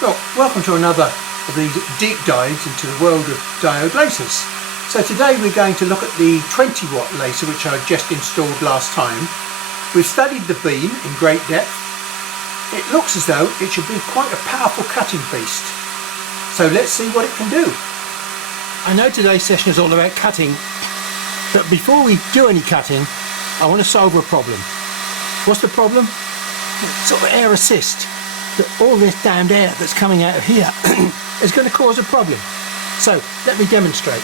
Well, welcome to another of these deep dives into the world of diode lasers. So today we're going to look at the 20 watt laser which I just installed last time. We've studied the beam in great depth. It looks as though it should be quite a powerful cutting beast. So let's see what it can do. I know today's session is all about cutting, but before we do any cutting I want to solve a problem. What's the problem? Sort of air assist. That all this damned air that's coming out of here is going to cause a problem. So let me demonstrate.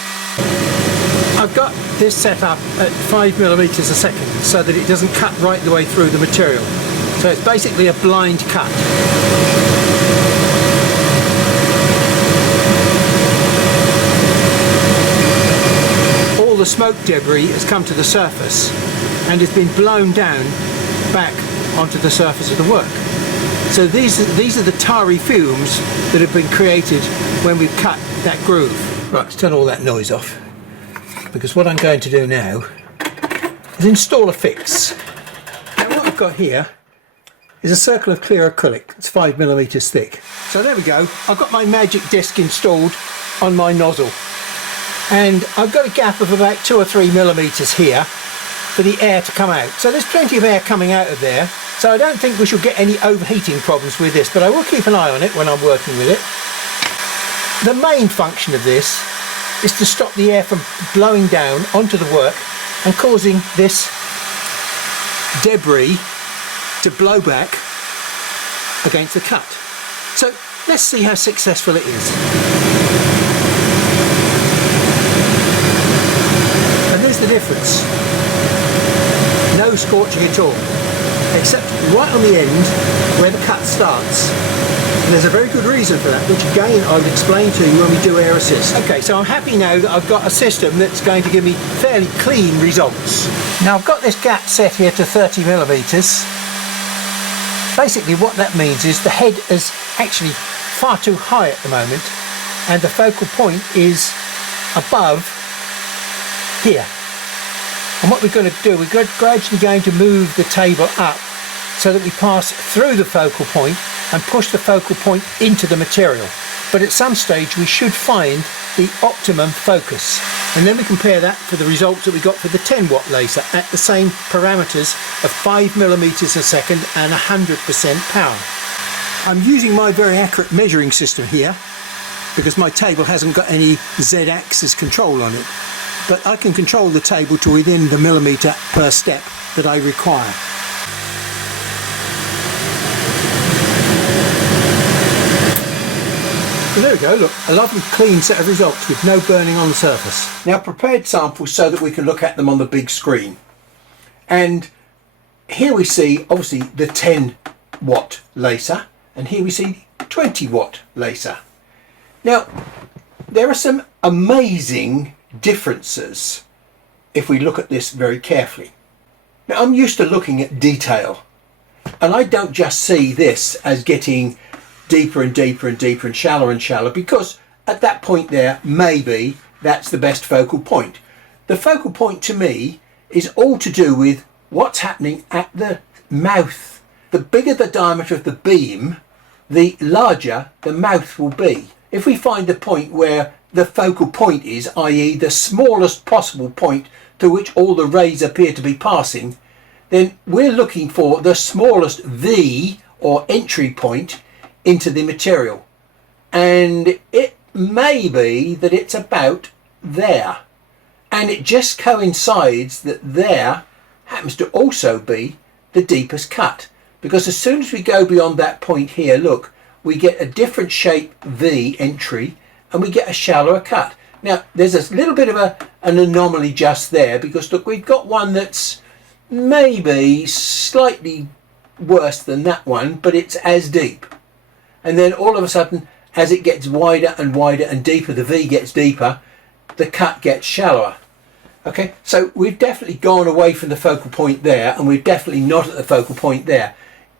I've got this set up at 5mm a second so that it doesn't cut right the way through the material. So it's basically a blind cut. All the smoke debris has come to the surface and has been blown down back onto the surface of the work. So these are the tarry fumes that have been created when we've cut that groove. Right, let's turn all that noise off, because what I'm going to do now is install a fix. Now what I've got here is a circle of clear acrylic. It's 5mm thick. So there we go. I've got my magic disc installed on my nozzle, and I've got a gap of about 2 or 3mm here for the air to come out. So there's plenty of air coming out of there. So I don't think we shall get any overheating problems with this, but I will keep an eye on it when I'm working with it. The main function of this is to stop the air from blowing down onto the work and causing this debris to blow back against the cut. So let's see how successful it is. And here's the difference. No scorching at all, except right on the end where the cut starts. And there's a very good reason for that, which again I'll explain to you when we do air assist. Okay, so I'm happy now that I've got a system that's going to give me fairly clean results. Now I've got this gap set here to 30mm. Basically what that means is the head is actually far too high at the moment and the focal point is above here. And what we're going to do, we're gradually going to move the table up so that we pass through the focal point and push the focal point into the material. But at some stage we should find the optimum focus. And then we compare that for the results that we got for the 10 watt laser at the same parameters of 5mm a second and 100% power. I'm using my very accurate measuring system here because my table hasn't got any Z-axis control on it. But I can control the table to within the millimetre per step that I require. So there we go, look, a lovely clean set of results with no burning on the surface. Now prepared samples so that we can look at them on the big screen. And here we see obviously the 10 watt laser and here we see the 20 watt laser. Now there are some amazing differences if we look at this very carefully. Now I'm used to looking at detail and I don't just see this as getting deeper and deeper and deeper and shallower because at that point there maybe that's the best focal point. The focal point to me is all to do with what's happening at the mouth. The bigger the diameter of the beam, the larger the mouth will be. If we find the point where the focal point is, i.e. the smallest possible point to which all the rays appear to be passing, then we're looking for the smallest V or entry point into the material. And it may be that it's about there. And it just coincides that there happens to also be the deepest cut. Because as soon as we go beyond that point here, look, we get a different shape V entry and we get a shallower cut. Now there's a little bit of an anomaly just there because look, we've got one that's maybe slightly worse than that one, but it's as deep. And then all of a sudden as it gets wider and wider and deeper, the V gets deeper, the cut gets shallower. Okay, so we've definitely gone away from the focal point there and we're definitely not at the focal point there.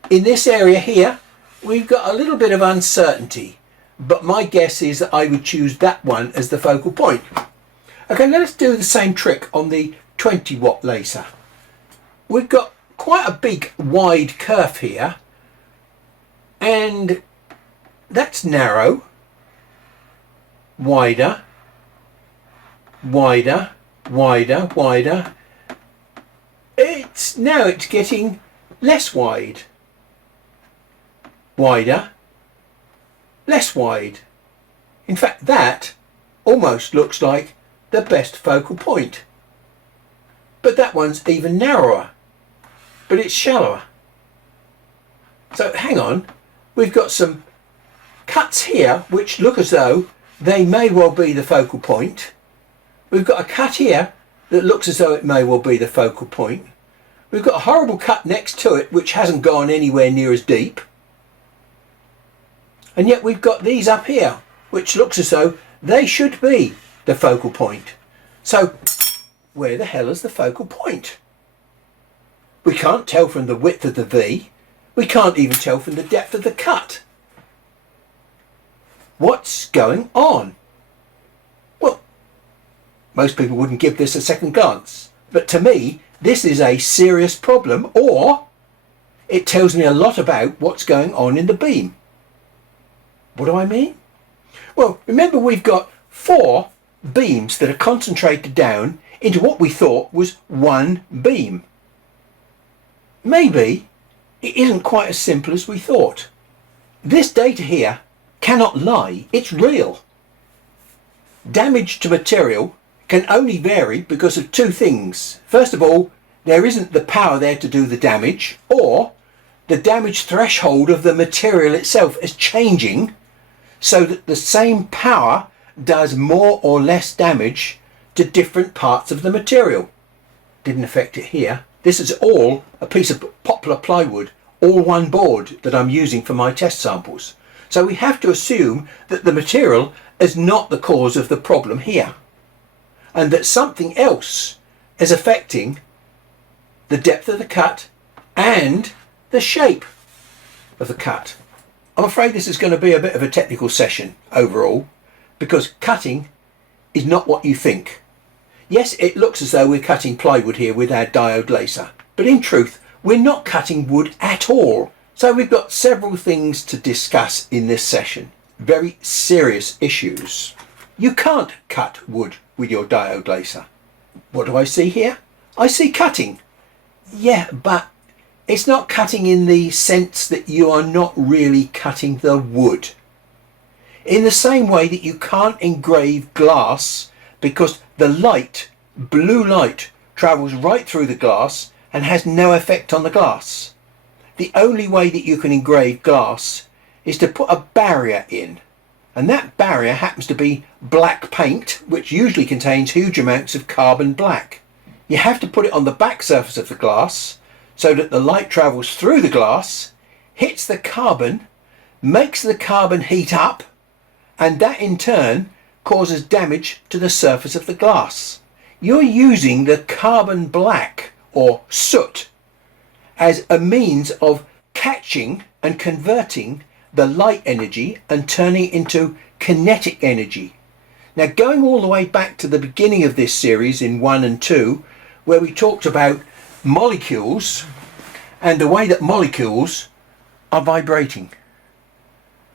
In this area here we've got a little bit of uncertainty. But my guess is that I would choose that one as the focal point. Okay, let's do the same trick on the 20 watt laser. We've got quite a big wide kerf here and that's narrow, wider, wider, wider, wider. Now it's getting less wide, wider, less wide. In fact, that almost looks like the best focal point. But that one's even narrower, but it's shallower. So hang on, we've got some cuts here which look as though they may well be the focal point. We've got a cut here that looks as though it may well be the focal point. We've got a horrible cut next to it which hasn't gone anywhere near as deep. And yet we've got these up here which looks as though they should be the focal point. So where the hell is the focal point? We can't tell from the width of the V. We can't even tell from the depth of the cut. What's going on? Well, most people wouldn't give this a second glance, but to me this is a serious problem, or it tells me a lot about what's going on in the beam. What do I mean? Well, remember we've got 4 beams that are concentrated down into what we thought was one beam. Maybe it isn't quite as simple as we thought. This data here cannot lie, it's real. Damage to material can only vary because of 2 things. First of all, there isn't the power there to do the damage, or the damage threshold of the material itself is changing so that the same power does more or less damage to different parts of the material. Didn't affect it here. This is all a piece of poplar plywood, all one board that I'm using for my test samples. So we have to assume that the material is not the cause of the problem here, and that something else is affecting the depth of the cut and the shape of the cut. I'm afraid this is going to be a bit of a technical session overall, because cutting is not what you think. Yes, it looks as though we're cutting plywood here with our diode laser, but in truth we're not cutting wood at all. So we've got several things to discuss in this session. Very serious issues. You can't cut wood with your diode laser. What do I see here? I see cutting. Yeah, but it's not cutting in the sense that you are not really cutting the wood. In the same way that you can't engrave glass because the light, blue light, travels right through the glass and has no effect on the glass. The only way that you can engrave glass is to put a barrier in, and that barrier happens to be black paint, which usually contains huge amounts of carbon black. You have to put it on the back surface of the glass so that the light travels through the glass, hits the carbon, makes the carbon heat up, and that in turn causes damage to the surface of the glass. You're using the carbon black, or soot, as a means of catching and converting the light energy and turning it into kinetic energy. Now, going all the way back to the beginning of this series in 1 and 2, where we talked about molecules and the way that molecules are vibrating.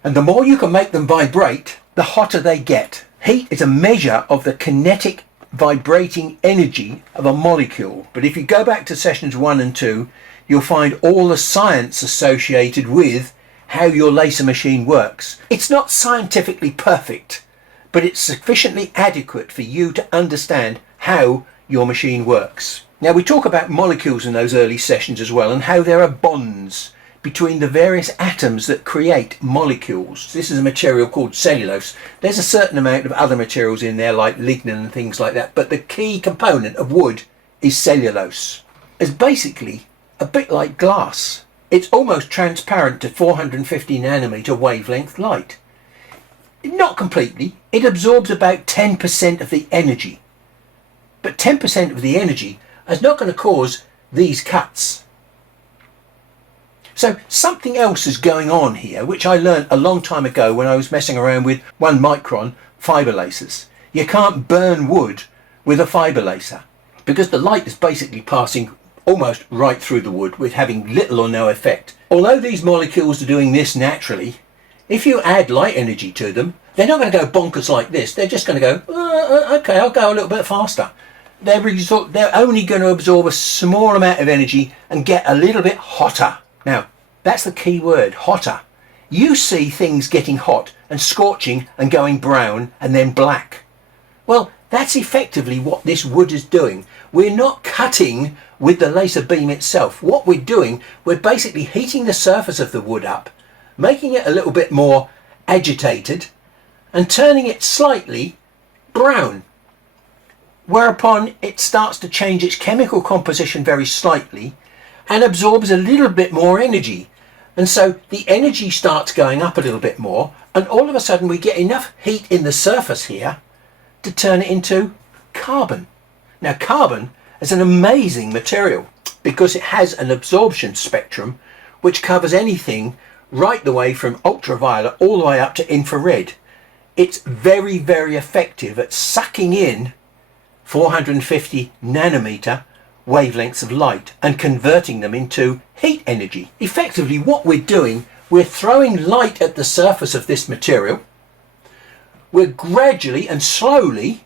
And the more you can make them vibrate, the hotter they get. Heat is a measure of the kinetic vibrating energy of a molecule. But if you go back to sessions 1 and 2, you'll find all the science associated with how your laser machine works. It's not scientifically perfect, but it's sufficiently adequate for you to understand how your machine works. Now, we talk about molecules in those early sessions as well, and how there are bonds between the various atoms that create molecules. This is a material called cellulose. There's a certain amount of other materials in there like lignin and things like that, but the key component of wood is cellulose. It's basically a bit like glass. It's almost transparent to 450 nanometer wavelength light. Not completely. It absorbs about 10% of the energy. But 10% of the energy is not going to cause these cuts. So something else is going on here, which I learned a long time ago when I was messing around with 1 micron fiber lasers. You can't burn wood with a fiber laser because the light is basically passing almost right through the wood with having little or no effect. Although these molecules are doing this naturally, if you add light energy to them, they're not going to go bonkers like this. They're just going to go, okay, I'll go a little bit faster. They're only going to absorb a small amount of energy and get a little bit hotter. Now, that's the key word, hotter. You see things getting hot and scorching and going brown and then black. Well, that's effectively what this wood is doing. We're not cutting with the laser beam itself. What we're doing, we're basically heating the surface of the wood up, making it a little bit more agitated and turning it slightly brown, whereupon it starts to change its chemical composition very slightly and absorbs a little bit more energy. And so the energy starts going up a little bit more, and all of a sudden we get enough heat in the surface here to turn it into carbon. Now, carbon is an amazing material because it has an absorption spectrum which covers anything right the way from ultraviolet all the way up to infrared. It's very, very effective at sucking in 450 nanometer wavelengths of light and converting them into heat energy. Effectively, what we're doing, we're throwing light at the surface of this material. We're gradually and slowly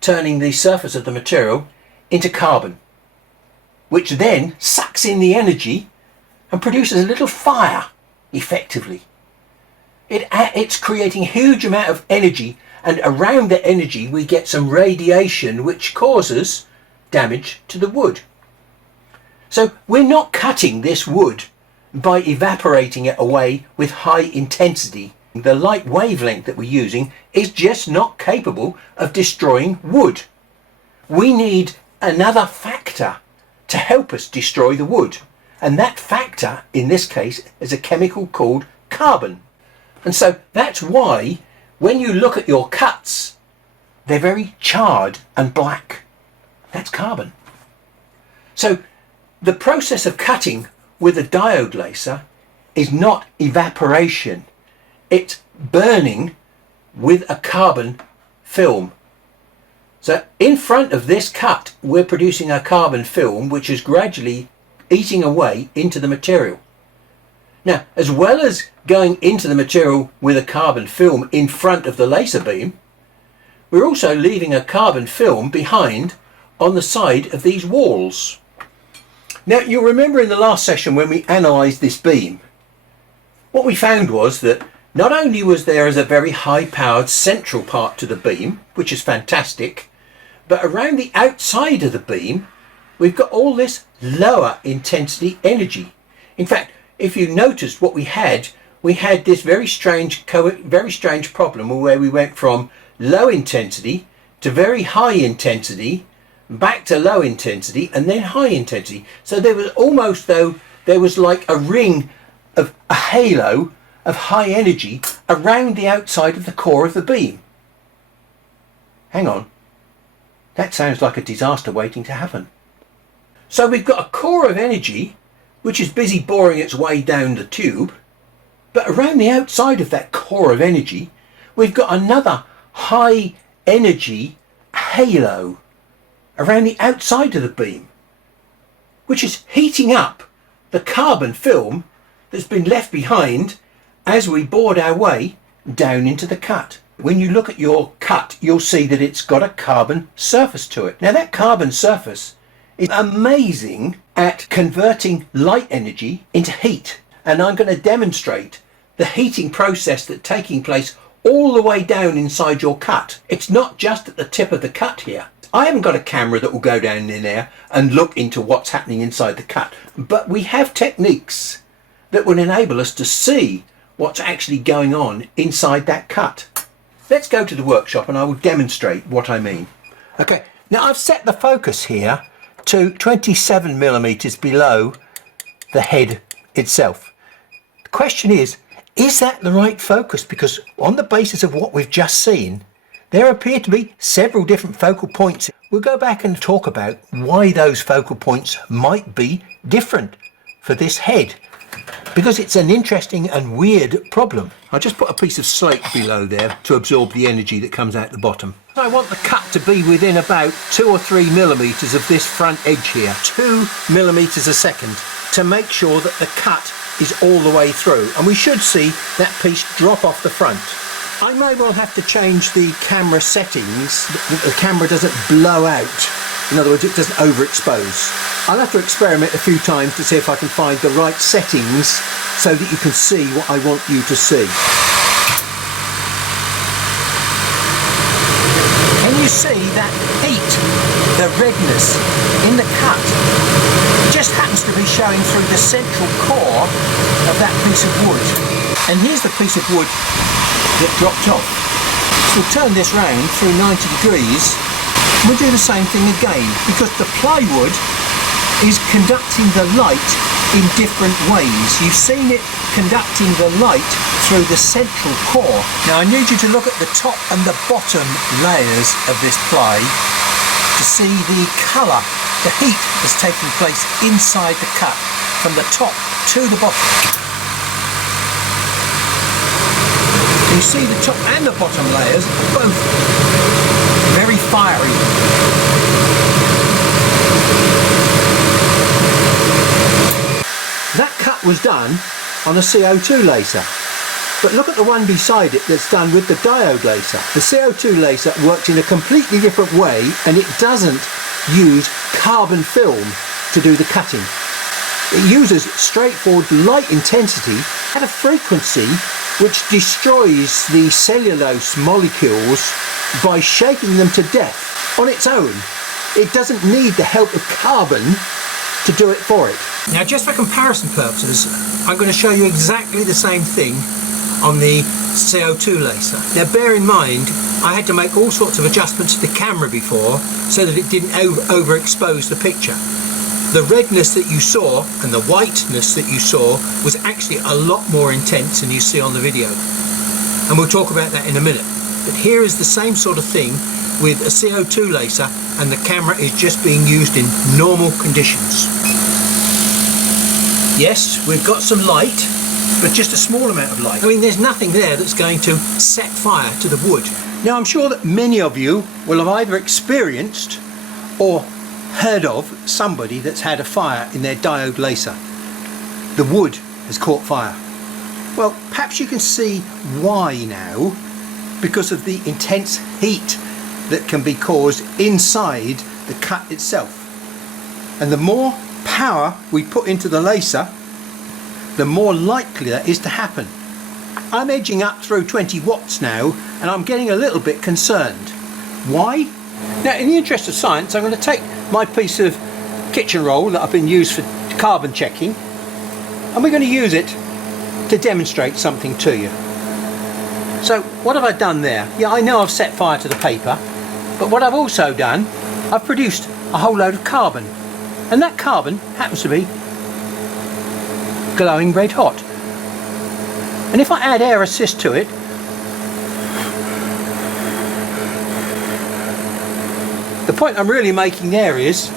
turning the surface of the material into carbon, which then sucks in the energy and produces a little fire, effectively. It's creating a huge amount of energy, and around the energy we get some radiation which causes damage to the wood. So we're not cutting this wood by evaporating it away with high intensity. The light wavelength that we're using is just not capable of destroying wood. We need another factor to help us destroy the wood, and that factor in this case is a chemical called carbon. And so that's why when you look at your cuts, they're very charred and black. That's carbon. So the process of cutting with a diode laser is not evaporation. It's burning with a carbon film. So in front of this cut, we're producing a carbon film which is gradually eating away into the material. Now, as well as going into the material with a carbon film in front of the laser beam, we're also leaving a carbon film behind on the side of these walls. Now, you'll remember in the last session when we analysed this beam, what we found was that not only was there a very high-powered central part to the beam, which is fantastic, but around the outside of the beam, we've got all this lower intensity energy. In fact, if you noticed what we had this very strange problem where we went from low intensity to very high intensity, back to low intensity, and then high intensity. So there was almost though there was like a ring of a halo of high energy around the outside of the core of the beam. Hang on, that sounds like a disaster waiting to happen. So we've got a core of energy which is busy boring its way down the tube, but around the outside of that core of energy we've got another high energy halo around the outside of the beam, which is heating up the carbon film that's been left behind as we bored our way down into the cut. When you look at your cut, you'll see that it's got a carbon surface to it. Now that carbon surface is amazing at converting light energy into heat, and I'm going to demonstrate the heating process that's taking place all the way down inside your cut. It's not just at the tip of the cut here. I haven't got a camera that will go down in there and look into what's happening inside the cut, but we have techniques that will enable us to see what's actually going on inside that cut. Let's go to the workshop and I will demonstrate what I mean. Okay, now I've set the focus here to 27 millimeters below the head itself. The question is that the right focus? Because on the basis of what we've just seen, there appear to be several different focal points. We'll go back and talk about why those focal points might be different for this head, because it's an interesting and weird problem. I'll just put a piece of slate below there to absorb the energy that comes out the bottom. I want the cut to be within about 2 or 3 millimeters of this front edge here, 2 millimeters a second, to make sure that the cut is all the way through, and we should see that piece drop off the front. I may well have to change the camera settings that the camera doesn't blow out. In other words, it doesn't overexpose. I'll have to experiment a few times to see if I can find the right settings so that you can see what I want you to see. Can you see that heat, the redness in the cut? It just happens to be showing through the central core of that piece of wood. And here's the piece of wood that dropped off. So we'll turn this round through 90 degrees. We'll do the same thing again, because the plywood is conducting the light in different ways. You've seen it conducting the light through the central core. Now I need you to look at the top and the bottom layers of this ply to see the colour, the heat that's taking place inside the cut from the top to the bottom. You see the top and the bottom layers are both very fiery. That cut was done on a CO2 laser, but look at the one beside it that's done with the diode laser. The CO2 laser works in a completely different way, and it doesn't use carbon film to do the cutting. It uses straightforward light intensity at a frequency which destroys the cellulose molecules by shaking them to death on its own. It doesn't need the help of carbon to do it for it. Now, just for comparison purposes, I'm going to show you exactly the same thing on the CO2 laser. Now bear in mind, I had to make all sorts of adjustments to the camera before so that it didn't overexpose the picture. The redness that you saw and the whiteness that you saw was actually a lot more intense than you see on the video. And we'll talk about that in a minute. But here is the same sort of thing with a CO2 laser, and the camera is just being used in normal conditions. Yes, we've got some light, but just a small amount of light. I mean, there's nothing there that's going to set fire to the wood. Now, I'm sure that many of you will have either experienced or heard of somebody that's had a fire in their diode laser. The wood has caught fire. Well, perhaps you can see why now, because of the intense heat that can be caused inside the cut itself. And the more power we put into the laser, the more likely that is to happen. I'm edging up through 20 watts now, and I'm getting a little bit concerned. Why? Now, in the interest of science, I'm going to take my piece of kitchen roll that I've been used for carbon checking, and we're going to use it to demonstrate something to you. So what have I done there? Yeah, I know I've set fire to the paper, but what I've also done, I've produced a whole load of carbon, and that carbon happens to be glowing red hot. And if I add air assist to it, the point I'm really making there is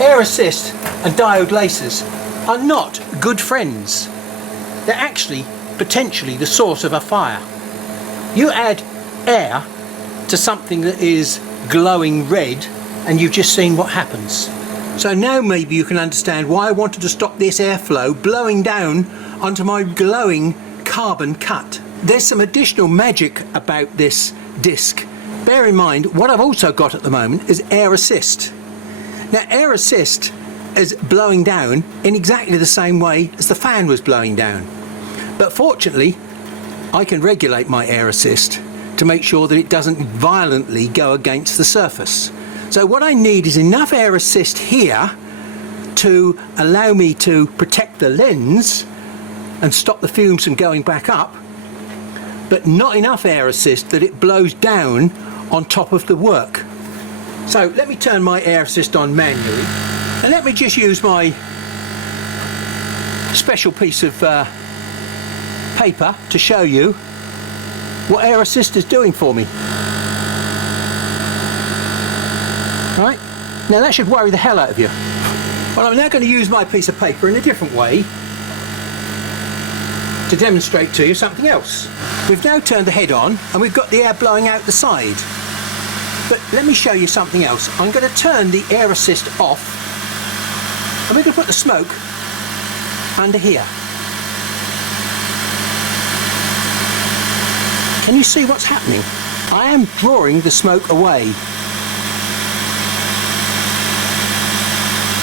air assist and diode lasers are not good friends. They're actually potentially the source of a fire. You add air to something that is glowing red and you've just seen what happens. So now maybe you can understand why I wanted to stop this airflow blowing down onto my glowing carbon cut. There's some additional magic about this disc. Bear in mind, what I've also got at the moment is air assist. Now, air assist is blowing down in exactly the same way as the fan was blowing down. But fortunately, I can regulate my air assist to make sure that it doesn't violently go against the surface. So what I need is enough air assist here to allow me to protect the lens and stop the fumes from going back up, but not enough air assist that it blows down on top of the work. So let me turn my air assist on manually, and let me just use my special piece of paper to show you what air assist is doing for me. Right, now that should worry the hell out of you. Well, I'm now going to use my piece of paper in a different way to demonstrate to you something else. We've now turned the head on and we've got the air blowing out the side. But let me show you something else. I'm going to turn the air assist off and we're going to put the smoke under here. Can you see what's happening? I am drawing the smoke away.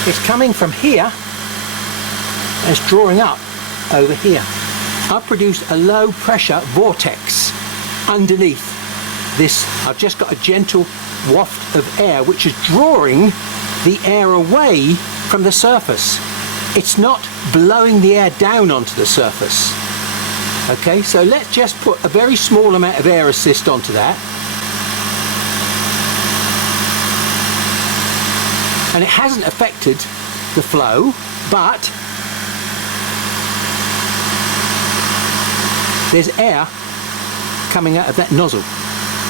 It's coming from here and it's drawing up over here. I've produced a low pressure vortex underneath this. I've just got a gentle waft of air which is drawing the air away from the surface. It's not blowing the air down onto the surface. Okay, so let's just put a very small amount of air assist onto that. And it hasn't affected the flow, but there's air coming out of that nozzle.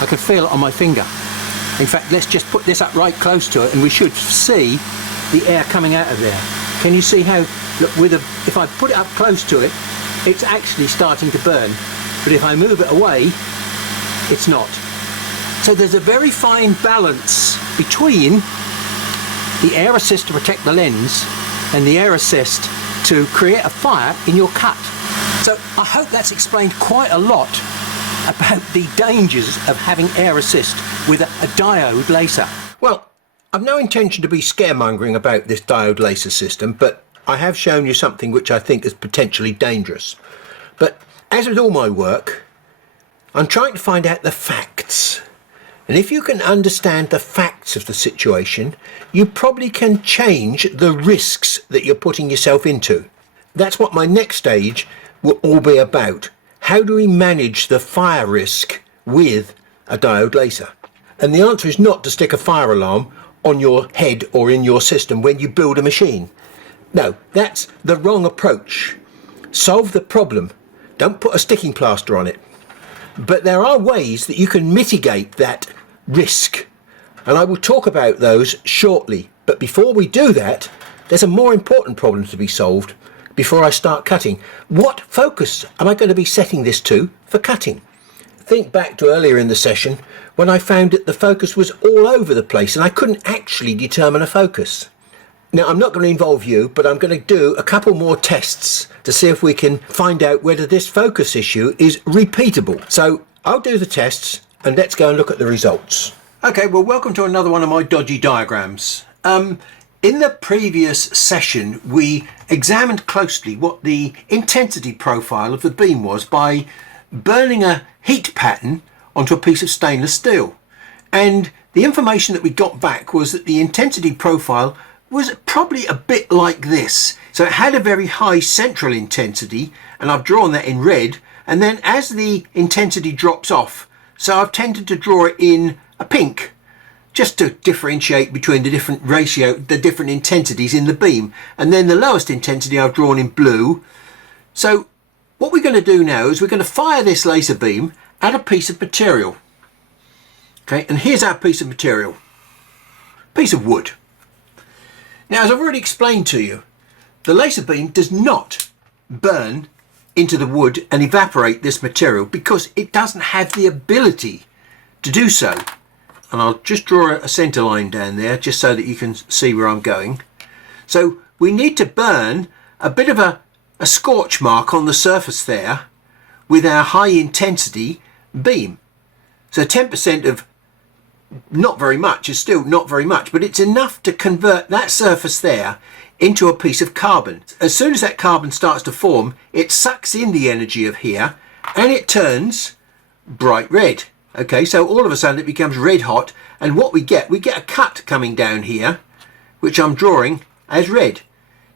I can feel it on my finger. In fact, let's just put this up right close to it and we should see the air coming out of there. Can you see how, look, if I put it up close to it, it's actually starting to burn. But if I move it away, it's not. So there's a very fine balance between the air assist to protect the lens and the air assist to create a fire in your cut. So I hope that's explained quite a lot about the dangers of having air assist with a diode laser. Well, I've no intention to be scaremongering about this diode laser system, but I have shown you something which I think is potentially dangerous. But as with all my work, I'm trying to find out the facts. And if you can understand the facts of the situation, you probably can change the risks that you're putting yourself into. That's what my next stage will all be about. How do we manage the fire risk with a diode laser? And the answer is not to stick a fire alarm on your head or in your system when you build a machine. No, that's the wrong approach. Solve the problem. Don't put a sticking plaster on it. But there are ways that you can mitigate that risk. And I will talk about those shortly. But before we do that, there's a more important problem to be solved before I start cutting. What focus am I going to be setting this to for cutting? Think back to earlier in the session when I found that the focus was all over the place and I couldn't actually determine a focus. Now, I'm not going to involve you, but I'm going to do a couple more tests to see if we can find out whether this focus issue is repeatable. So I'll do the tests and let's go and look at the results. Okay, well, welcome to another one of my dodgy diagrams. In the previous session, we examined closely what the intensity profile of the beam was by burning a heat pattern onto a piece of stainless steel. And the information that we got back was that the intensity profile was probably a bit like this. So it had a very high central intensity, and I've drawn that in red, and then as the intensity drops off, so I've tended to draw it in a pink, just to differentiate between the different intensities in the beam. And then the lowest intensity I've drawn in blue. So what we're going to do now is we're going to fire this laser beam at a piece of material. Okay, and here's our piece of material. Piece of wood. Now, as I've already explained to you, the laser beam does not burn into the wood and evaporate this material because it doesn't have the ability to do so. And I'll just draw a center line down there just so that you can see where I'm going. So we need to burn a bit of a scorch mark on the surface there with our high intensity beam. So 10% of not very much is still not very much, but it's enough to convert that surface there into a piece of carbon. As soon as that carbon starts to form, it sucks in the energy of here and it turns bright red. Okay, so all of a sudden it becomes red hot, and what we get a cut coming down here, which I'm drawing as red.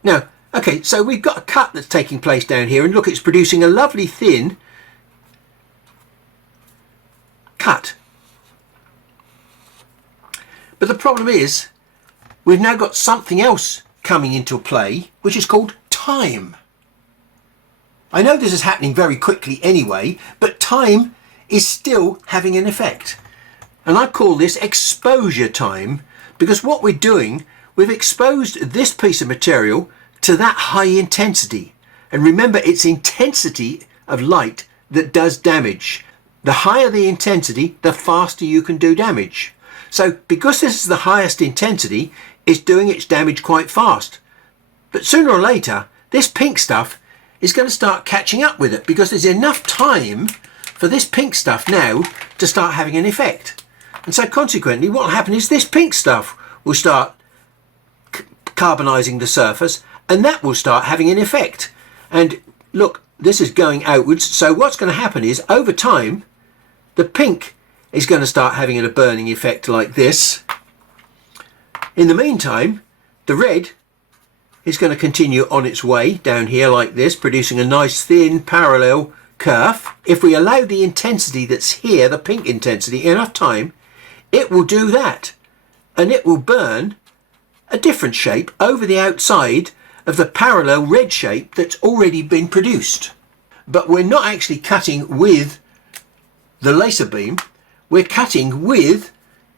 Now, okay, so we've got a cut that's taking place down here, and look, it's producing a lovely thin cut. But the problem is, we've now got something else coming into play, which is called time. I know this is happening very quickly anyway, but time is still having an effect. And I call this exposure time, because what we're doing, we've exposed this piece of material to that high intensity. And remember, it's intensity of light that does damage. The higher the intensity, the faster you can do damage. So because this is the highest intensity, it's doing its damage quite fast. But sooner or later, this pink stuff is going to start catching up with it, because there's enough time for this pink stuff now to start having an effect. And so consequently what will happen is this pink stuff will start carbonising the surface, and that will start having an effect. And look, this is going outwards, so what's going to happen is over time the pink is going to start having a burning effect like this. In the meantime, the red is going to continue on its way down here like this, producing a nice thin parallel kerf. If we allow the intensity that's here, the pink intensity, enough time, it will do that, and it will burn a different shape over the outside of the parallel red shape that's already been produced. But we're not actually cutting with the laser beam, we're cutting with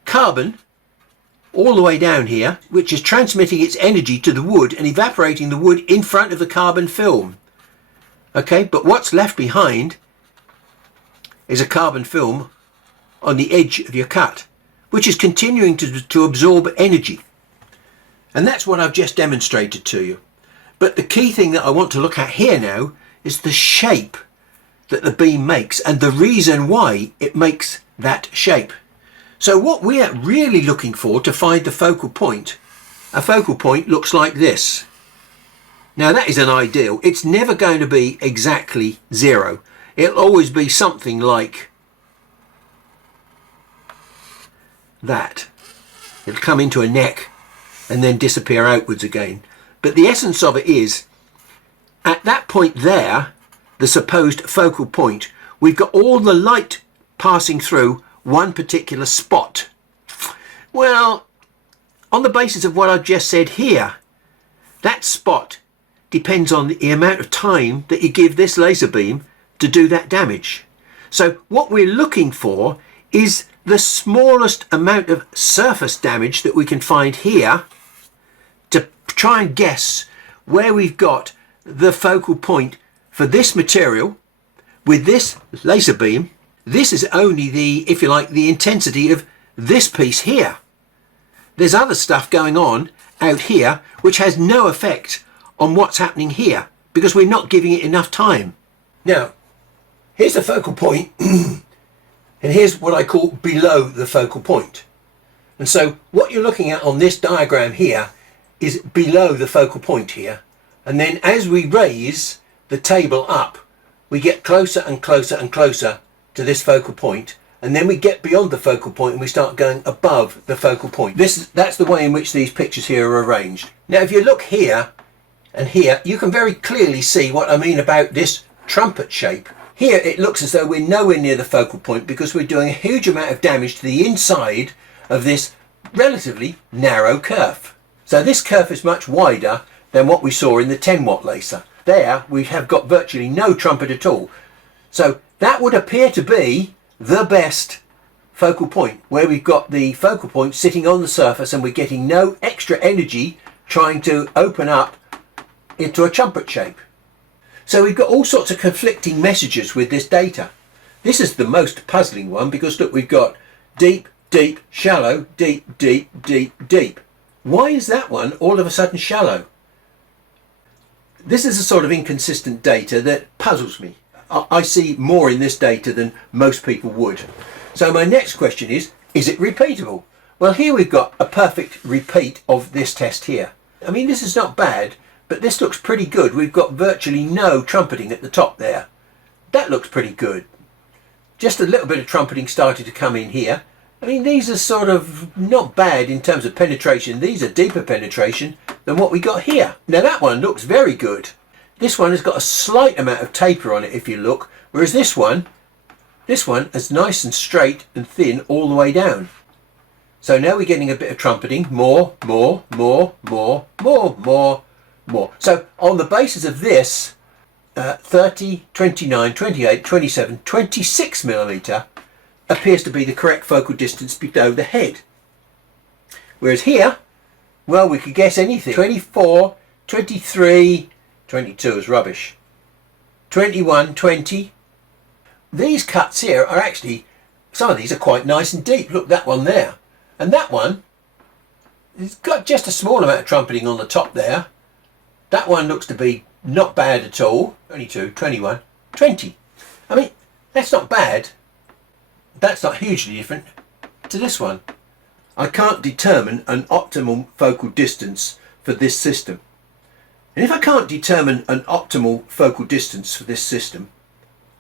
carbon all the way down here, which is transmitting its energy to the wood and evaporating the wood in front of the carbon film. Okay, but what's left behind is a carbon film on the edge of your cut, which is continuing to absorb energy. And that's what I've just demonstrated to you. But the key thing that I want to look at here now is the shape that the beam makes and the reason why it makes that shape. So what we're really looking for to find the focal point, a focal point looks like this. Now that is an ideal. It's never going to be exactly zero. It'll always be something like that. It'll come into a neck and then disappear outwards again. But the essence of it is, at that point there, the supposed focal point, we've got all the light passing through one particular spot. Well, on the basis of what I've just said here, that spot depends on the amount of time that you give this laser beam to do that damage. So what we're looking for is the smallest amount of surface damage that we can find here to try and guess where we've got the focal point for this material with this laser beam. This is only the, if you like, the intensity of this piece here. There's other stuff going on out here which has no effect on what's happening here because we're not giving it enough time. Now, here's the focal point and here's what I call below the focal point. And so what you're looking at on this diagram here is below the focal point here. And then as we raise the table up, we get closer and closer and closer to this focal point, and then we get beyond the focal point and we start going above the focal point. That's the way in which these pictures here are arranged. Now if you look here and here, you can very clearly see what I mean about this trumpet shape. Here it looks as though we're nowhere near the focal point because we're doing a huge amount of damage to the inside of this relatively narrow kerf. So this kerf is much wider than what we saw in the 10-watt laser. There we have got virtually no trumpet at all. So that would appear to be the best focal point, where we've got the focal point sitting on the surface and we're getting no extra energy trying to open up into a trumpet shape. So we've got all sorts of conflicting messages with this data. This is the most puzzling one because look, we've got deep, deep, shallow, deep, deep, deep, deep. Why is that one all of a sudden shallow? This is a sort of inconsistent data that puzzles me. I see more in this data than most people would. So my next question is it repeatable? Well, here we've got a perfect repeat of this test here. I mean, this is not bad, but this looks pretty good. We've got virtually no trumpeting at the top there. That looks pretty good. Just a little bit of trumpeting started to come in here. I mean, these are sort of not bad in terms of penetration. These are deeper penetration than what we got here. Now that one looks very good. This one has got a slight amount of taper on it if you look, whereas this one is nice and straight and thin all the way down. So now we're getting a bit of trumpeting, more. So on the basis of this, 30, 29, 28, 27, 26 millimeter appears to be the correct focal distance below the head. Whereas here, well, we could guess anything. 24, 23, 22 is rubbish. 21, 20. These cuts here are actually, some of these are quite nice and deep. Look, that one there. And that one, it's got just a small amount of trumpeting on the top there. That one looks to be not bad at all. 22, 21, 20. I mean, That's not bad. That's not hugely different to this one. I can't determine an optimal focal distance for this system. And if I can't determine an optimal focal distance for this system,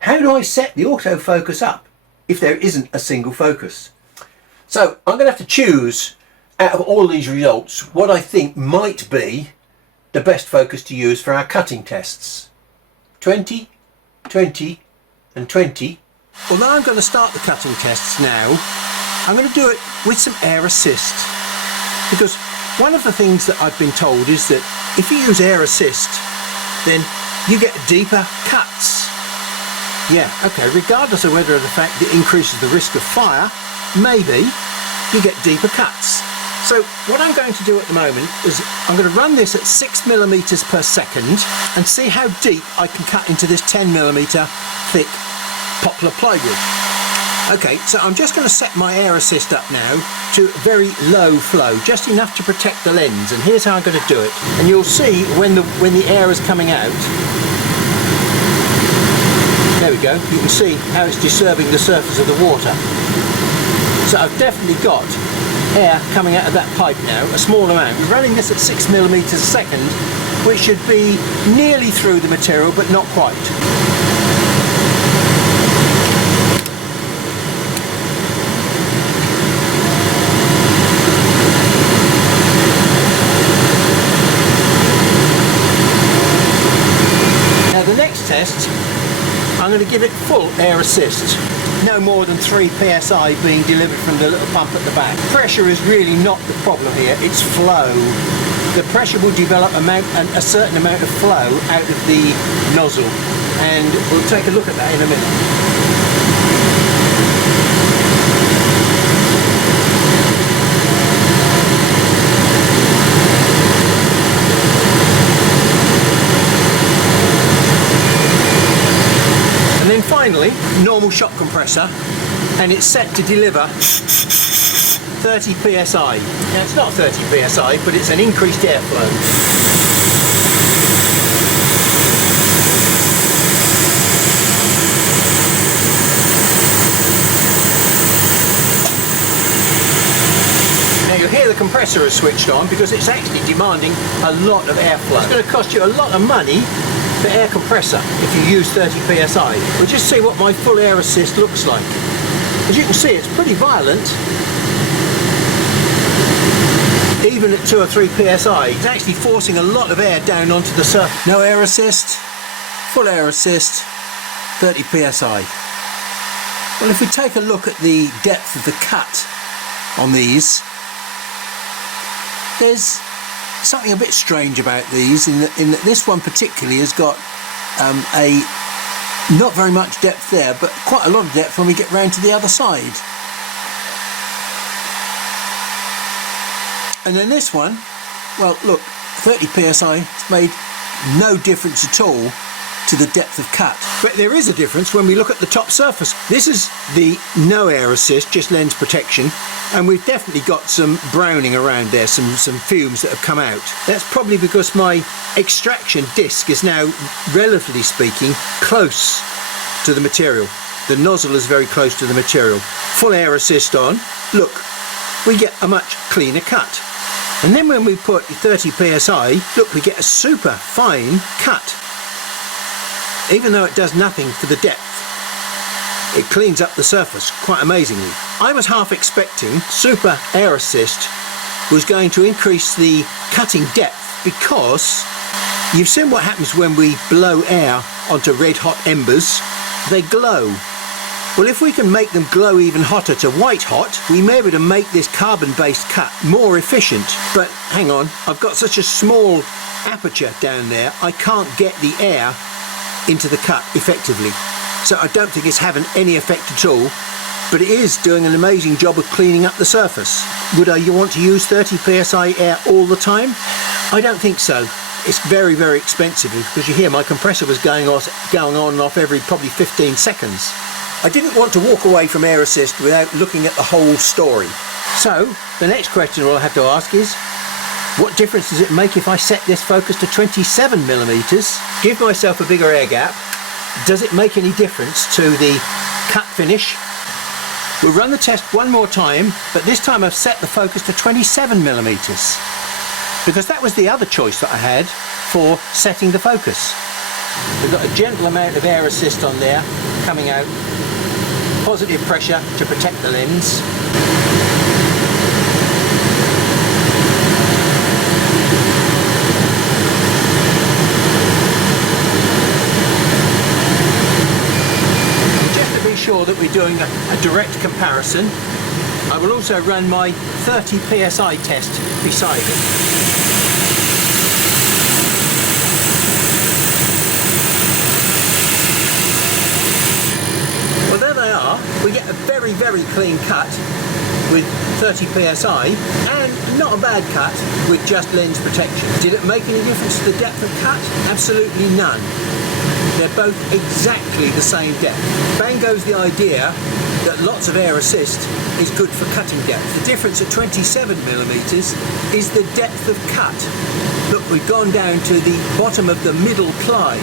how do I set the autofocus up if there isn't a single focus? So I'm going to have to choose out of all these results what I think might be the best focus to use for our cutting tests. 20, 20 and 20. Although I'm going to start the cutting tests now, I'm going to do it with some air assist, because one of the things that I've been told is that if you use air assist, then you get deeper cuts. Yeah, okay, regardless of whether the fact it increases the risk of fire, maybe you get deeper cuts. So what I'm going to do at the moment is I'm going to run this at 6mm per second and see how deep I can cut into this 10mm thick poplar plywood. Okay, so I'm just going to set my air assist up now to very low flow, just enough to protect the lens, and here's how I'm going to do it. And you'll see when the air is coming out. There we go, you can see how it's disturbing the surface of the water. So I've definitely got air coming out of that pipe now, a small amount. We're running this at 6mm a second, which should be nearly through the material, but not quite. Test, I'm going to give it full air assist, no more than 3 psi being delivered from the little pump at the back. Pressure is really not the problem here, it's flow. The pressure will develop a certain amount of flow out of the nozzle, and we'll take a look at that in a minute. Finally, normal shock compressor, and it's set to deliver 30 psi. Now it's not 30 psi, but it's an increased airflow. Now you'll hear the compressor is switched on because it's actually demanding a lot of airflow. It's going to cost you a lot of money, the air compressor, if you use 30 psi. We'll just see what my full air assist looks like. As you can see, it's pretty violent. Even at 2 or 3 psi, it's actually forcing a lot of air down onto the surface. No air assist, full air assist, 30 psi. Well, if we take a look at the depth of the cut on these, there's something a bit strange about these in that this one particularly has got a not very much depth there, but quite a lot of depth when we get round to the other side. And then this one, well look, 30 psi, it's made no difference at all to the depth of cut. But there is a difference when we look at the top surface. This is the no air assist, just lens protection, and we've definitely got some browning around there, some fumes that have come out. That's probably because my extraction disc is now, relatively speaking, close to the material. The nozzle is very close to the material. Full air assist on, look, we get a much cleaner cut. And then when we put 30 psi, look, we get a super fine cut. Even though it does nothing for the depth, it cleans up the surface quite amazingly. I was half expecting super air assist was going to increase the cutting depth, because you've seen what happens when we blow air onto red hot embers. They glow. Well, if we can make them glow even hotter to white hot, we may be able to make this carbon-based cut more efficient. But hang on, I've got such a small aperture down there, I can't get the air into the cut effectively. So I don't think it's having any effect at all, but it is doing an amazing job of cleaning up the surface. Would I want to use 30 psi air all the time? I don't think so. It's very, very expensive, because you hear my compressor was going on and off every probably 15 seconds. I didn't want to walk away from air assist without looking at the whole story. So the next question I'll have to ask is, what difference does it make if I set this focus to 27mm, give myself a bigger air gap? Does it make any difference to the cut finish. We'll run the test one more time, but this time I've set the focus to 27mm, because that was the other choice that I had for setting the focus. We've got a gentle amount of air assist on there coming out, positive pressure to protect the lens. Sure that we're doing a direct comparison, I will also run my 30 psi test beside it. Well, there they are. We get a very, very clean cut with 30 psi and not a bad cut with just lens protection. Did it make any difference to the depth of cut? Absolutely none. They're both exactly the same depth. Bang goes the idea that lots of air assist is good for cutting depth. The difference at 27mm is the depth of cut. Look, we've gone down to the bottom of the middle ply.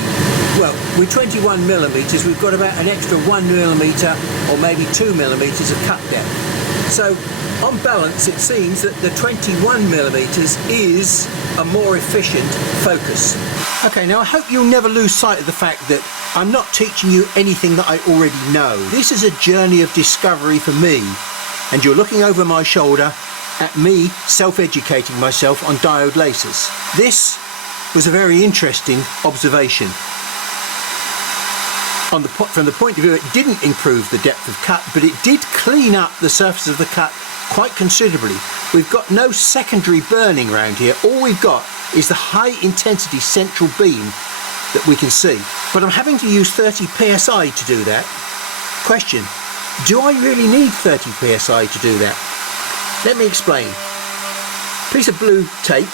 Well, with 21mm, we've got about an extra 1mm or maybe 2mm of cut depth. So, on balance, it seems that the 21mm is a more efficient focus. Okay, now I hope you'll never lose sight of the fact that I'm not teaching you anything that I already know. This is a journey of discovery for me, and you're looking over my shoulder at me self-educating myself on diode lasers. This was a very interesting observation. From the point of view, it didn't improve the depth of cut, but it did clean up the surface of the cut quite considerably. We've got no secondary burning around here. All we've got is the high intensity central beam that we can see. But I'm having to use 30 psi to do that. Question, do I really need 30 psi to do that? Let me explain. Piece of blue tape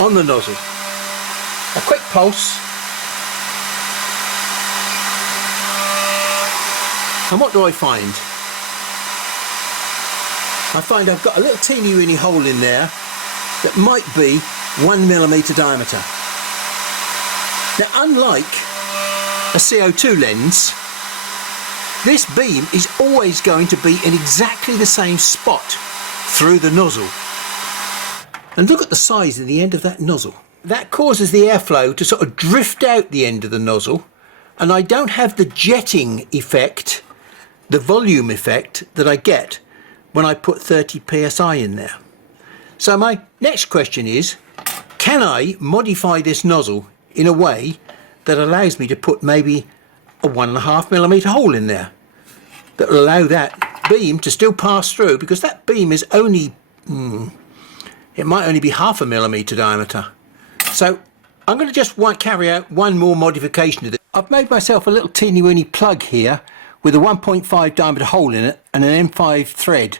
on the nozzle. A quick pulse. And what do I find? I find I've got a little teeny weeny hole in there that might be 1mm diameter. Now, unlike a CO2 lens, this beam is always going to be in exactly the same spot through the nozzle. And look at the size of the end of that nozzle. That causes the airflow to sort of drift out the end of the nozzle, and I don't have the jetting effect, the volume effect that I get when I put 30 psi in there. So my next question is, can I modify this nozzle in a way that allows me to put maybe a 1.5mm hole in there that will allow that beam to still pass through, because that beam is only, it might only be 0.5mm diameter. So I'm going to just carry out one more modification to this. I've made myself a little teeny weeny plug here with a 1.5 diameter hole in it and an M5 thread,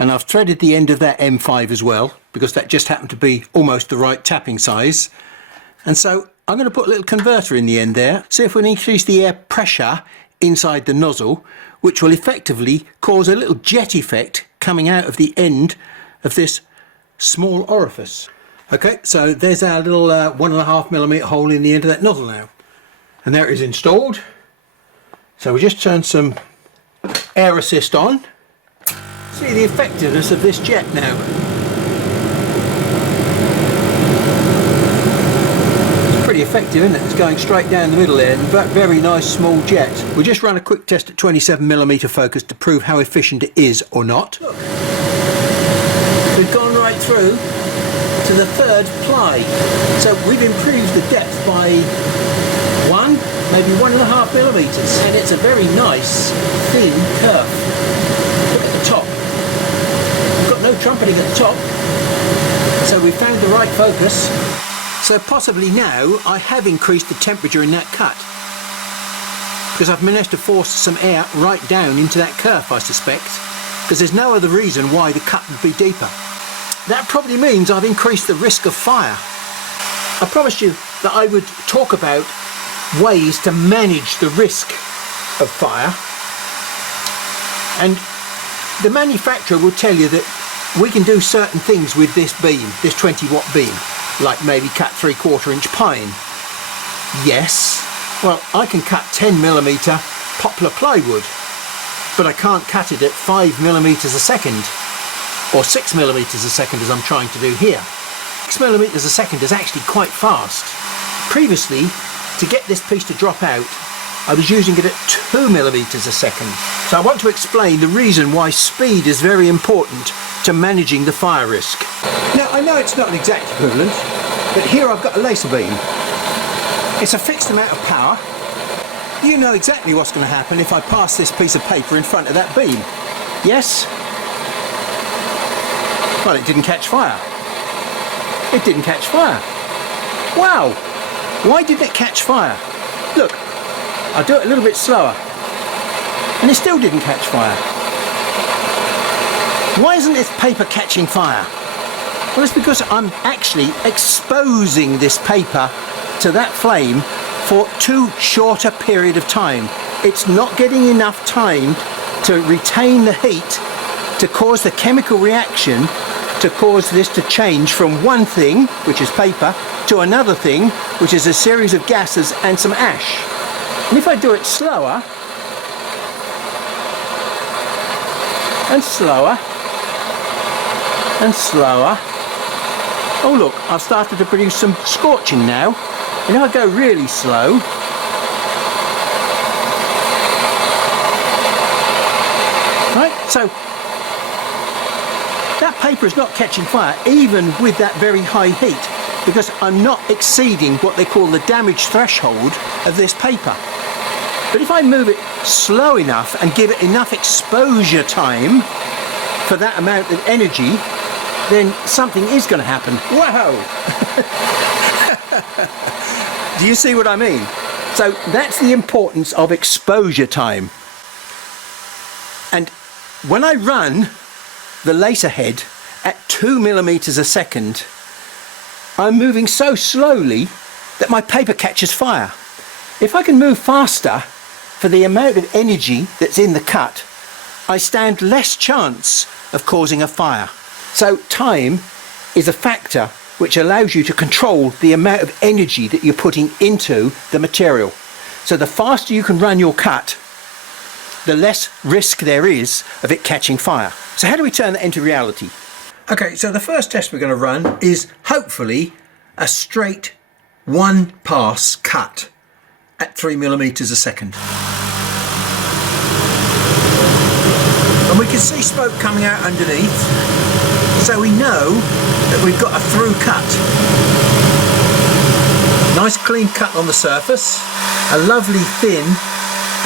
and I've threaded the end of that M5 as well, because that just happened to be almost the right tapping size. And so I'm going to put a little converter in the end there, see if we can increase the air pressure inside the nozzle, which will effectively cause a little jet effect coming out of the end of this small orifice. Okay, so there's our little 1.5mm hole in the end of that nozzle now, and there it is installed. So we just turn some air assist on. See the effectiveness of this jet now. It's pretty effective, isn't it? It's going straight down the middle there, and a very nice small jet. We'll just run a quick test at 27mm focus to prove how efficient it is or not. Look, we've gone right through to the third ply. So we've improved the depth by maybe 1.5mm, and it's a very nice thin kerf. Look at the top. We've got no trumpeting at the top, so we found the right focus. So possibly now I have increased the temperature in that cut, because I've managed to force some air right down into that kerf, I suspect, because there's no other reason why the cut would be deeper. That probably means I've increased the risk of fire. I promised you that I would talk about ways to manage the risk of fire, and the manufacturer will tell you that we can do certain things with this beam, this 20-watt beam, like maybe cut 3/4 inch pine. Yes, well, I can cut 10mm poplar plywood, but I can't cut it at 5 millimeters a second, or 6 millimeters a second as I'm trying to do here. 6 millimeters a second is actually quite fast. Previously, to get this piece to drop out, I was using it at 2 millimeters a second. So I want to explain the reason why speed is very important to managing the fire risk. Now, I know it's not an exact equivalent, but here I've got a laser beam. It's a fixed amount of power. You know exactly what's going to happen if I pass this piece of paper in front of that beam. Yes? Well, it didn't catch fire. It didn't catch fire. Wow! Why didn't it catch fire? Look, I'll do it a little bit slower. And it still didn't catch fire. Why isn't this paper catching fire? Well, it's because I'm actually exposing this paper to that flame for too short a period of time. It's not getting enough time to retain the heat to cause the chemical reaction to cause this to change from one thing, which is paper, to another thing, which is a series of gases and some ash. And if I do it slower, and slower, and slower, oh look, I've started to produce some scorching now. And if I go really slow, right, so that paper is not catching fire even with that very high heat, because I'm not exceeding what they call the damage threshold of this paper. But if I move it slow enough and give it enough exposure time for that amount of energy, then something is going to happen. Wow! Do you see what I mean? So that's the importance of exposure time. And when I run the laser head at 2 millimeters a second, I'm moving so slowly that my paper catches fire. If I can move faster for the amount of energy that's in the cut, I stand less chance of causing a fire. So time is a factor which allows you to control the amount of energy that you're putting into the material. So the faster you can run your cut, the less risk there is of it catching fire. So how do we turn that into reality? Okay, so the first test we're going to run is hopefully a straight one pass cut at 3 millimeters a second. And we can see smoke coming out underneath, so we know that we've got a through cut. Nice clean cut on the surface, a lovely thin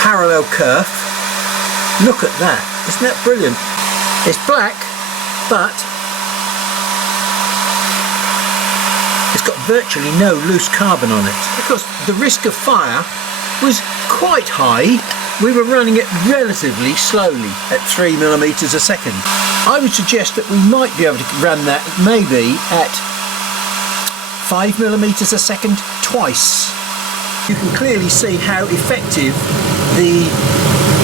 parallel kerf. Look at that, isn't that brilliant? It's black, but it's got virtually no loose carbon on it. Because the risk of fire was quite high, we were running it relatively slowly at 3 millimeters a second. I would suggest that we might be able to run that maybe at 5 millimeters a second twice. You can clearly see how effective the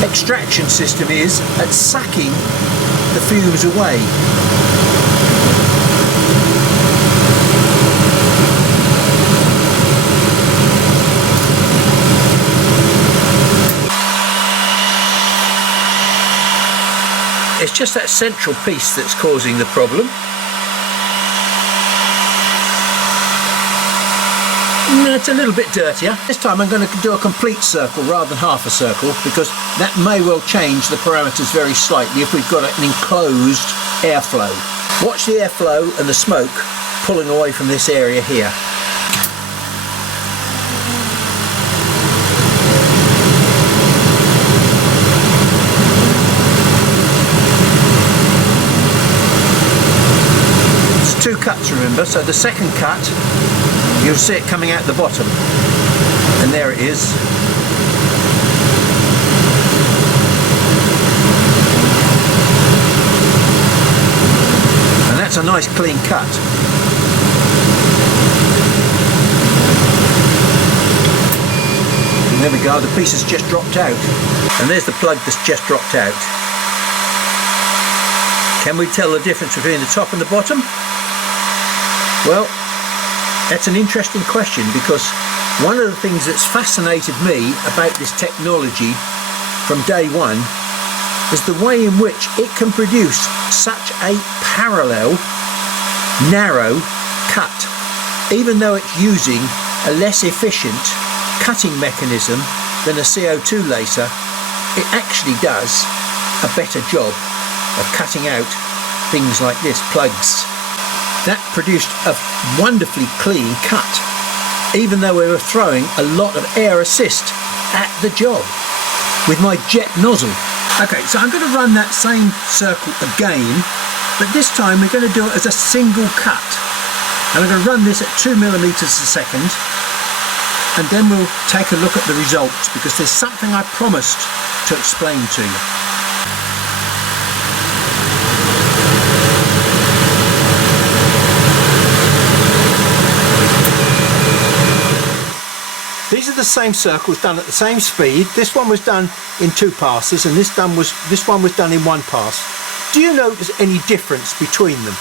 extraction system is at sucking the fumes away. It's just that central piece that's causing the problem. It's a little bit dirtier. This time I'm going to do a complete circle rather than half a circle, because that may well change the parameters very slightly if we've got an enclosed airflow. Watch the airflow and the smoke pulling away from this area here. There's two cuts, remember, so the second cut you'll see it coming out the bottom, and there it is. And that's a nice clean cut. And there we go, the piece has just dropped out. And there's the plug that's just dropped out. Can we tell the difference between the top and the bottom? Well, that's an interesting question, because one of the things that's fascinated me about this technology from day one is the way in which it can produce such a parallel, narrow cut, even though it's using a less efficient cutting mechanism than a CO2 laser. It actually does a better job of cutting out things like this, plugs. That produced a wonderfully clean cut, even though we were throwing a lot of air assist at the job with my jet nozzle. Okay, so I'm going to run that same circle again, but this time we're going to do it as a single cut. And I'm going to run this at 2 millimeters a second, and then we'll take a look at the results, because there's something I promised to explain to you. These are the same circles done at the same speed. This one was done in 2 passes, and this one was done in 1 pass. Do you notice any difference between them?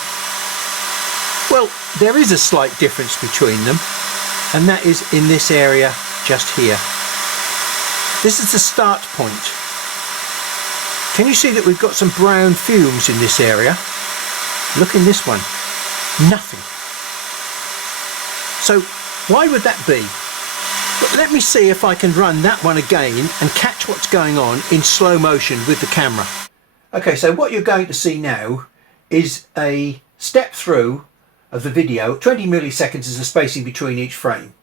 Well, there is a slight difference between them, and that is in this area just here. This is the start point. Can you see that we've got some brown fumes in this area? Look in this one, nothing. So why would that be? But let me see if I can run that one again and catch what's going on in slow motion with the camera. Okay, so what you're going to see now is a step through of the video. 20 milliseconds is the spacing between each frame.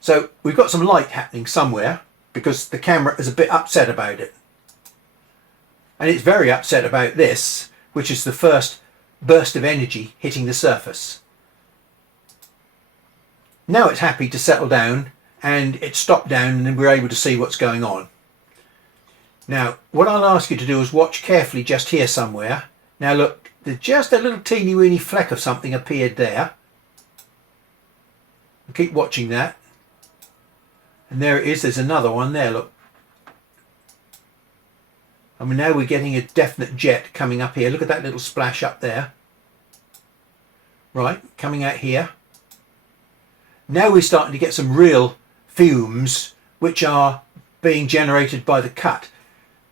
So we've got some light happening somewhere because the camera is a bit upset about it. And it's very upset about this, which is the first burst of energy hitting the surface. Now it's happy to settle down, and it stopped down, and then we're able to see what's going on. Now what I'll ask you to do is watch carefully just here somewhere. Now look, there's just a little teeny weeny fleck of something appeared there. Keep watching that. And there it is, there's another one there, look. I mean, now we're getting a definite jet coming up here. Look at that little splash up there. Right, coming out here. Now we're starting to get some real fumes which are being generated by the cut.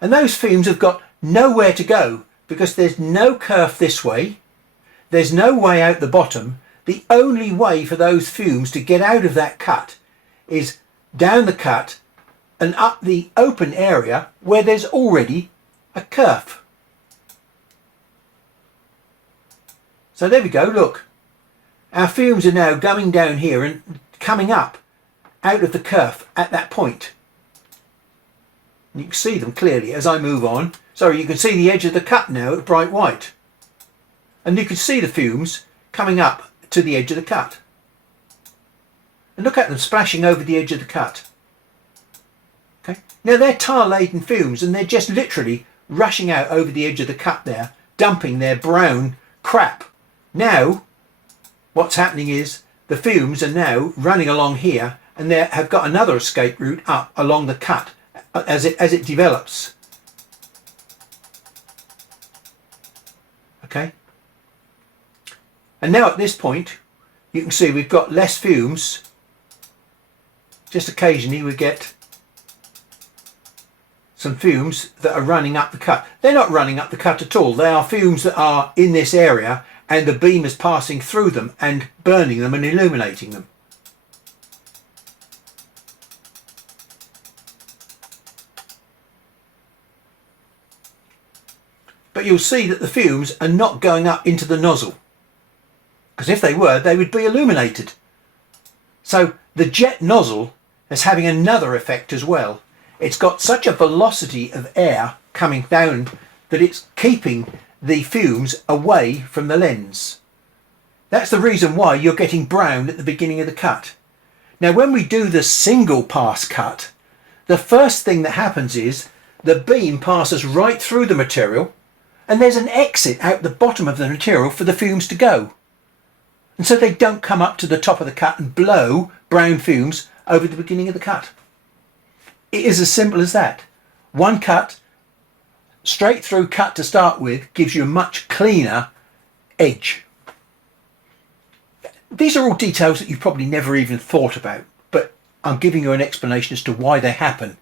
And those fumes have got nowhere to go because there's no kerf this way. There's no way out the bottom. The only way for those fumes to get out of that cut is down the cut and up the open area where there's already a kerf. So there we go, look. Our fumes are now going down here and coming up out of the kerf at that point. And you can see them clearly as I move on. Sorry, you can see the edge of the cut now at bright white. And you can see the fumes coming up to the edge of the cut. And look at them splashing over the edge of the cut. Okay. Now they're tar-laden fumes, and they're just literally rushing out over the edge of the cut there, dumping their brown crap. Now what's happening is the fumes are now running along here, and they have got another escape route up along the cut as it develops. Okay. And now at this point you can see we've got less fumes. Just occasionally we get some fumes that are running up the cut. They're not running up the cut at all. They are fumes that are in this area, and the beam is passing through them and burning them and illuminating them. But you'll see that the fumes are not going up into the nozzle, because if they were, they would be illuminated. So the jet nozzle is having another effect as well. It's got such a velocity of air coming down that it's keeping the fumes away from the lens. That's the reason why you're getting brown at the beginning of the cut. Now when we do the single pass cut, the first thing that happens is the beam passes right through the material, and there's an exit out the bottom of the material for the fumes to go. And so they don't come up to the top of the cut and blow brown fumes over the beginning of the cut. It is as simple as that. One cut, straight through cut to start with, gives you a much cleaner edge. These are all details that you've probably never even thought about, but I'm giving you an explanation as to why they happen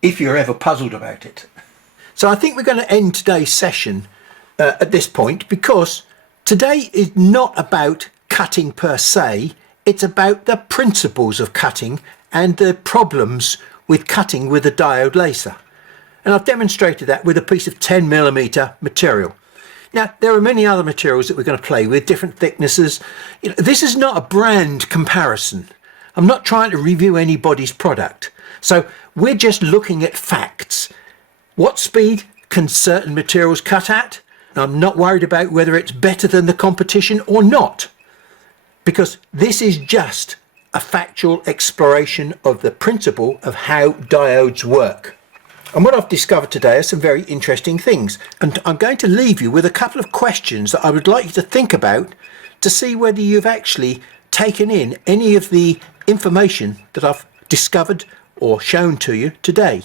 if you're ever puzzled about it. So I think we're going to end today's session at this point, because today is not about cutting per se, it's about the principles of cutting and the problems with cutting with a diode laser. And I've demonstrated that with a piece of 10mm material. Now, there are many other materials that we're going to play with, different thicknesses. This is not a brand comparison. I'm not trying to review anybody's product. So we're just looking at facts. What speed can certain materials cut at? I'm not worried about whether it's better than the competition or not, because this is just a factual exploration of the principle of how diodes work. And what I've discovered today are some very interesting things, and I'm going to leave you with a couple of questions that I would like you to think about to see whether you've actually taken in any of the information that I've discovered or shown to you today.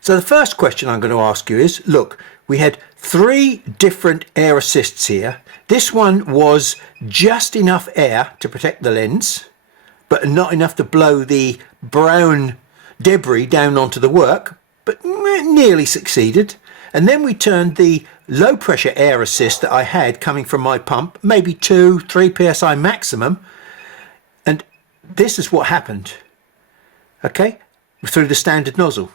So the first question I'm going to ask you is, look, we had 3 different air assists here. This one was just enough air to protect the lens, but not enough to blow the brown debris down onto the work, but nearly succeeded. And then we turned the low pressure air assist that I had coming from my pump, maybe 2-3 psi maximum, and this is what happened, okay, through the standard nozzle.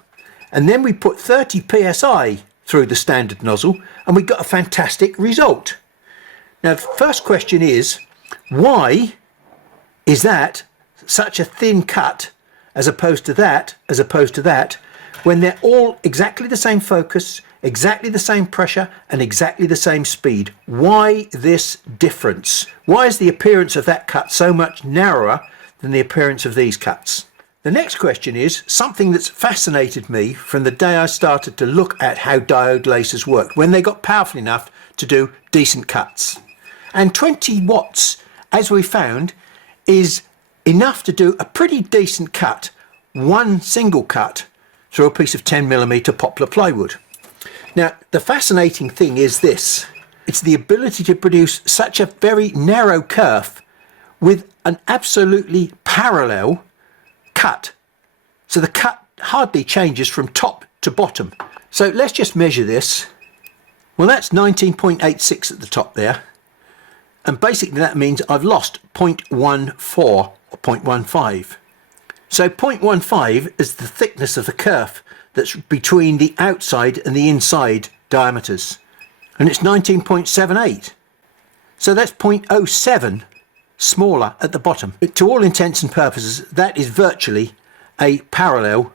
And then we put 30 psi through the standard nozzle, and we got a fantastic result. Now the first question is, why is that such a thin cut as opposed to that, when they're all exactly the same focus, exactly the same pressure, and exactly the same speed? Why this difference? Why is the appearance of that cut so much narrower than the appearance of these cuts? The next question is something that's fascinated me from the day I started to look at how diode lasers worked, when they got powerful enough to do decent cuts. And 20 watts, as we found, is enough to do a pretty decent cut, one single cut, through a piece of 10mm poplar plywood. Now, the fascinating thing is this. It's the ability to produce such a very narrow kerf with an absolutely parallel cut. So the cut hardly changes from top to bottom. So let's just measure this. Well, that's 19.86 at the top there. And basically that means I've lost 0.14 or 0.15. So 0.15 is the thickness of the kerf that's between the outside and the inside diameters. And it's 19.78. So that's 0.07 smaller at the bottom. To all intents and purposes, that is virtually a parallel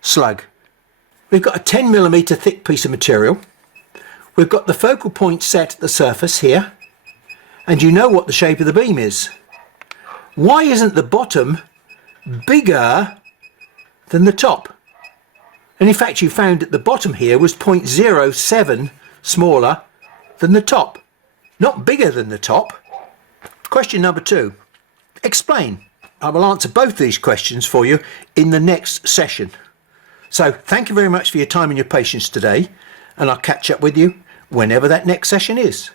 slug. We've got a 10mm thick piece of material. We've got the focal point set at the surface here, and you know what the shape of the beam is. Why isn't the bottom bigger than the top? And in fact, you found that the bottom here was 0.07 smaller than the top, not bigger than the top. Question number 2, explain. I will answer both these questions for you in the next session. So thank you very much for your time and your patience today, and I'll catch up with you whenever that next session is.